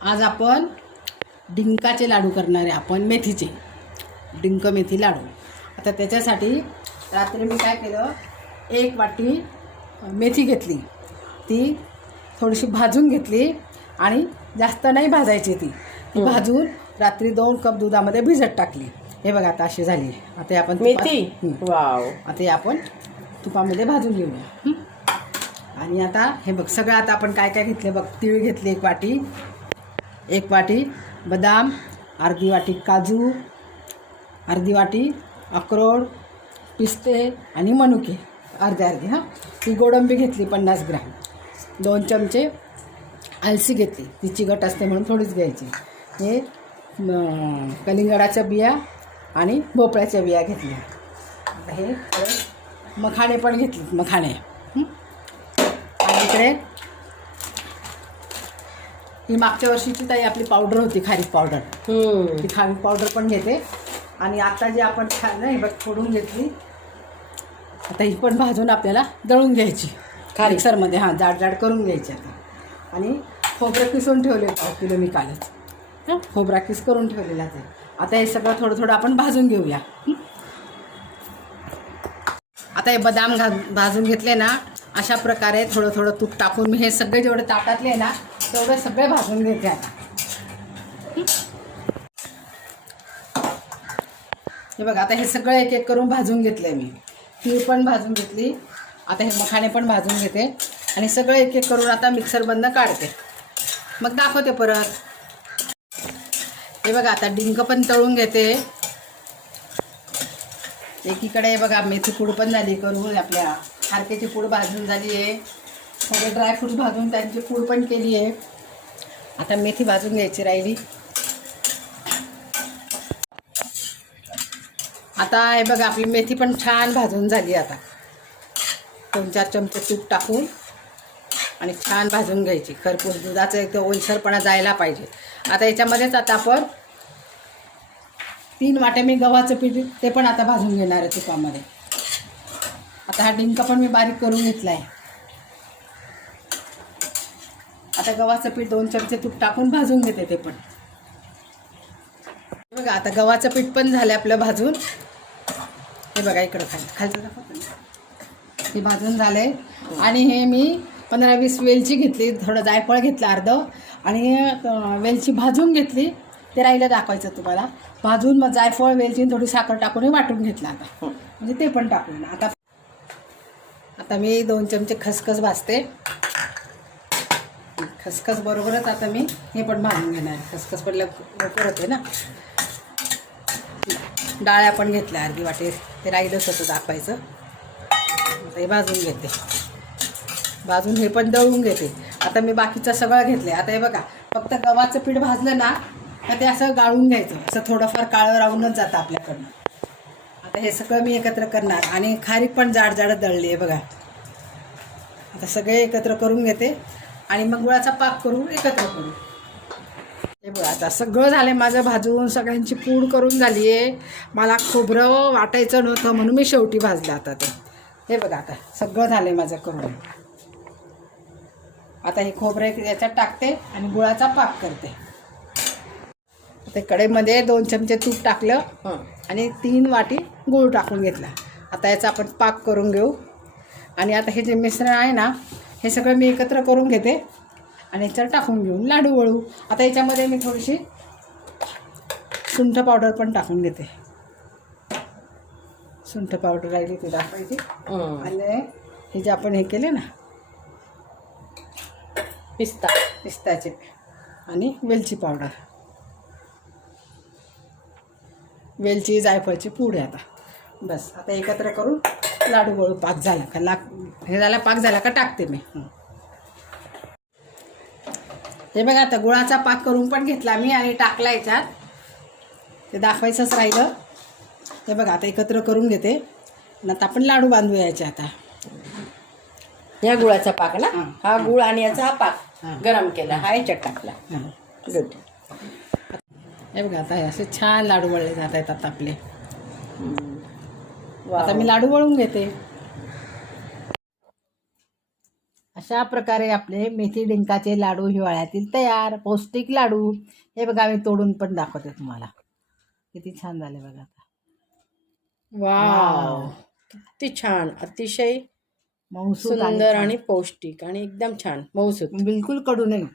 आज आपण डिंकाचे लाडू करणार आहे. आपण मेथीचे डिंक मेथी लाडू. आता त्याच्यासाठी रात्री मी काय केलं, 1 वाटी मेथी घेतली, ती थोडीशी भाजून घेतली आणि जास्त नाही भाजायची, ती भाजून रात्री 2 कप दुधामध्ये भिजत टाकली. हे बघा आता अशी झाली. आता आपण मेथी वाव. आता हे आपण तुपामध्ये भाजून घेऊया. आणि आता हे बघ सगळं आता आपण काय काय घेतले बघ. तीळ घेतले 1 वाटी, बदाम अर्धी वाटी, काजू अर्धी वाटी, अक्रोड, पिस्ते आणि मनुके अर्धे हां. ती गोडंबी घेतली 50 ग्रॅम, 2 चमचे अलसी घेतली, ती चिकट असते म्हणून थोडीच घ्यायची. हे कलिंगडाच्या बिया आणि भोपळ्याच्या बिया घेतल्या. आता हे मखाणे पण घेतले, मखाणे. आणि इकडे ही मागच्या वर्षीची ताई आपली पावडर होती, खारीक पावडर, ती खारीक पावडर पण घेते. आणि आता जे आपण हे बघ फोडून घेतली, आता ही पण भाजून आपल्याला दळून घ्यायची मिक्सरमध्ये. हां, जाड करून घ्यायची आता. आणि खोबरं किसून ठेवले 1 किलो मी कालच. खोबरा किस करून ठेवलेला आहे. आता हे सगळं थोडं थोडं आपण भाजून घेऊया. आता हे बदाम भाजून घेतले ना, अशा प्रकारे थोडं थोडं तूप टाकून मी हे सगळे जेवढे ताटातले ना तेवढे सगळे भाजून घेते आता. हे बघा आता हे सगळं एक एक करून भाजून घेतलं मी. तीळ पण भाजून घेतली, आता हे मखाणे पण भाजून घेते आणि सगळं एक एक करून आता मिक्सर बंद काढते, मग दाखवते परत. हे बघा आता डिंक पण तळून घेते. एकीकडे बघा मेथी पूड पण झाली करून, आपल्या हारकेची पूड भाजून झाली आहे, थोडे ड्रायफ्रूट्स भाजून त्यांची पूड पण केली आहे. आता मेथी भाजून घ्यायची राहिली. आता हे बघा आपली मेथी पण छान भाजून झाली. आता 2-4 चमचे तूप टाकून आणि छान भाजून घ्यायची. खरपूस दुधाचं एक ओलसरपणा जायला पाहिजे. आता याच्यामध्येच आता आपण 3 वाटे मी गव्हाचं पीठ ते पण आता भाजून घेणार आहे तुपामध्ये. आता हा डिंक पण मी बारीक करून घेतला आहे. आता गव्हाचं पीठ 2 चमचे तूप टाकून भाजून घेते ते पण. बघा आता गव्हाचं पीठ पण झालं आपलं भाजून. हे बघा इकडं खालचं दाखवतो, हे भाजून झालं आहे. आणि हे मी 15-20 वेलची घेतली, थोडं जायफळ घेतलं अर्ध, आणि वेलची भाजून घेतली, ते राहिलं दाखवायचं तुम्हाला. भाजून मग जायफळ वेलची थोडी साखर टाकून वाटून घेतलं आता, म्हणजे ते पण टाकून. आता मी 2 चमचे खसखस भाजते. खसखस बरोबरच आता मी हे पण भाजून घेणार. खसखस पण लवकर होते ना. डाळ्या पण घेतल्या अर्धी वाटी, ते राहिलंच होतं दाखवायचं. आता हे भाजून घेते, भाजून हे पण दळून घेते. आता मी बाकीचं सगळं घेतलं. आता हे बघा फक्त गव्हाचं पीठ भाजलं ना तर ते असं गाळून घ्यायचं, असं थोडंफार काळं राहूनच जातं आपल्याकडनं. आता हे सगळं मी एकत्र करणार. आणि खारीक पण जाड दळली आहे बघा. आता सगळे एकत्र करून घेते आणि मग गुळाचा पाक करून एकत्र करू. हे बघा आता सगळं झालं माझं भाजून, सगळ्यांची पूड करून झाली आहे. मला खोबरं वाटायचं नव्हतं म्हणून मी शेवटी भाजलं आता ते. हे बघा आता सगळं झालं माझं करून. आता हे खोबरं याच्यात टाकते आणि गुळाचा पाक करते. ते कढईमध्ये 2 चमचे तूप टाकलं आणि 3 वाटी गूळ टाकून घेतला. आता याचा आपण पाक करून घेऊ. आणि आता हे जे मिश्रण आहे ना, हे सगळं मी एकत्र करून घेते आणि याच्यावर टाकून घेऊन लाडू वळू. आता याच्यामध्ये मी थोडीशी सुंठ पावडर पण टाकून घेते. सुंठ पावडर राहिली ती दाखवायची. आणि हे जे आपण हे केले ना पिस्ताचे आणि वेलची पावडर, वेलची जायफळची पूड आहे. आता बस आता एकत्र करून लाडू वळू. पाक झाला का हे झाला, पाक झाला का टाकते मी. हे बघा आता गुळाचा पाक करून पण घेतला मी आणि टाकला याच्यात, ते दाखवायचंच राहिलं. हे बघा आता एकत्र करून घेते आणि आता आपण लाडू बांधूया याचे. आता या गुळाचा पाक ना, हा गुळ आणि याचा हा पाक गरम केला, हा याच्यात टाकला. गुड. हे बघा आता असे छान लाडू वळले जात आहेत आता आपले. आता मी लाडू वळून घेते. अशा प्रकारे आपले मेथी डिंकाचे लाडू हिवाळ्यातील तयार. पौष्टिक लाडू. हे बघा मी तोडून पण दाखवते तुम्हाला. किती छान झाले बघा आता. वाव, किती छान, अतिशय मऊसूत सुंदर आणि पौष्टिक आणि एकदम छान मऊसूत. बिलकुल कडू नाही.